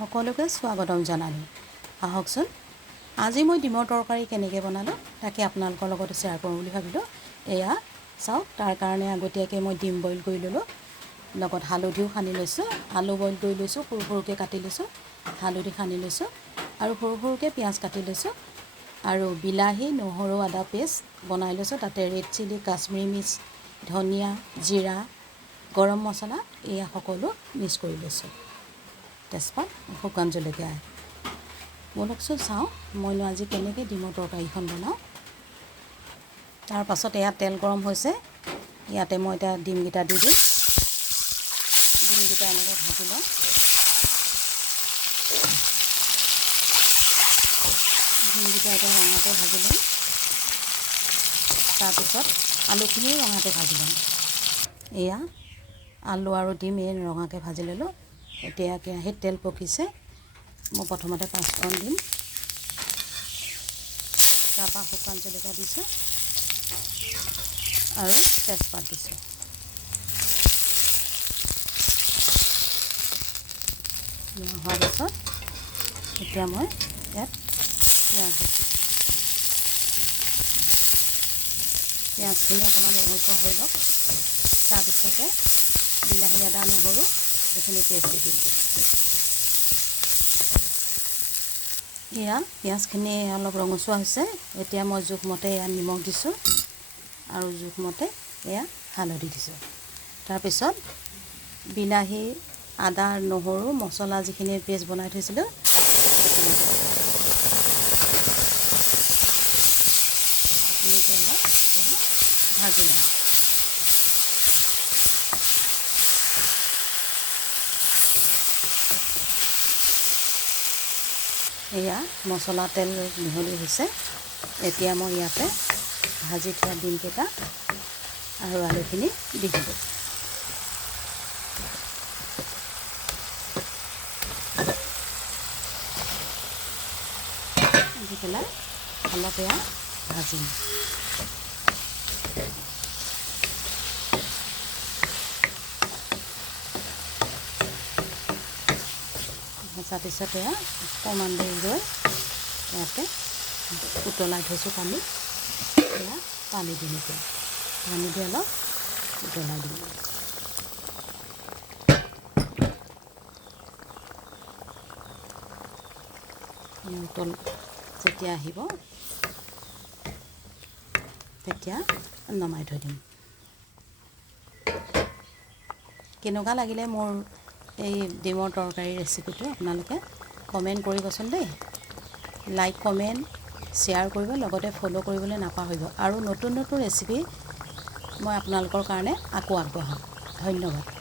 সকলোকে স্বাগতম জনালোঁ। আহকচোন আজি মই ডিমৰ তৰকাৰী কেনেকৈ বনালোঁ তাকে আপোনালোকৰ লগত শ্বেয়াৰ কৰোঁ বুলি ভাবিলোঁ। এয়া চাওক, তাৰ কাৰণে আগতীয়াকৈ মই ডিম বইল কৰি ল'লোঁ, লগত হালধিও সানি লৈছোঁ, আলু বইল কৰি লৈছোঁ, সৰু সৰুকৈ কাটি লৈছোঁ, হালধি সানি লৈছোঁ আৰু সৰু সৰুকৈ পিঁয়াজ কাটি লৈছোঁ আৰু বিলাহী নহৰু আদা পেষ্ট বনাই লৈছোঁ। তাতে ৰেড চিলি, কাশ্মীৰী মিৰ্চ, ধনিয়া, জিৰা, গৰম মছলা এয়া সকলো মিক্স কৰি লৈছোঁ, তেজপাত, শুকান জলকীয়া। বলকচোন চাওঁ মইনো আজি কেনেকৈ ডিমৰ তৰকাৰীখন বনাওঁ। তাৰপাছত এয়া তেল গৰম হৈছে, ইয়াতে মই এতিয়া ডিমকেইটা দি দিওঁ। ডিমকেইটা এনেকৈ ভাজি লওঁ। ডিমকেইটা এতিয়া ৰঙাকৈ ভাজি ল'ম। তাৰপিছত আলুখিনিও ৰঙাকৈ ভাজি ল'ম। এয়া আলু আৰু ডিম এই ৰঙাকৈ ভাজি ল'লোঁ। এতিয়া কেৰাহীত তেল পকিছে, মই প্ৰথমতে পাঁচফোৰণ দিম, তাৰপৰা শুকান জলকীয়া দিছোঁ আৰু তেজপাত দিছোঁ। হোৱাৰ পাছত এতিয়া মই ইয়াত পিঁয়াজ দিছোঁ। পিঁয়াজখিনি অকণমান ৰঙচুৱা হৈ লওক, তাৰপিছতে বিলাহী, আদা, নহৰু এইখিনি পেষ্ট দি দিম। এয়া পিঁয়াজখিনি অলপ ৰঙচুৱা হৈছে, এতিয়া মই জোখমতে এয়া নিমখ দিছোঁ আৰু জোখমতে এয়া হালধি দিছোঁ। তাৰপিছত বিলাহী, আদা, নহৰু, মছলা যিখিনি পেষ্ট বনাই থৈছিলোঁ সেইখিনি অলপ ভাজি লওঁ। এয়া মছলা তেল মিহলি হৈছে, এতিয়া মই ইয়াতে ভাজি থোৱা ডিমকেইটা আৰু আলুখিনি দি দিলোঁ। দি পেলাই অলপ এয়া ভাজিম। ভজাৰ পিছত এয়া অকণমান দেৰি ৰৈ ইয়াতে উতলাই থৈছোঁ পানী, এয়া পানী দিম। এতিয়া পানী দি অলপ উতলাই দিম। উতল যেতিয়া আহিব তেতিয়া নমাই থৈ দিম। কেনেকুৱা লাগিলে মোৰ এই ডিমৰ তৰকাৰী ৰেচিপিটো আপোনালোকে কমেণ্ট কৰিবচোন দেই। লাইক, কমেণ্ট, শ্বেয়াৰ কৰিব, লগতে ফ'ল' কৰিবলৈ নাপাহৰিব। আৰু নতুন নতুন ৰেচিপি মই আপোনালোকৰ কাৰণে আকৌ আগবঢ়াম। ধন্যবাদ।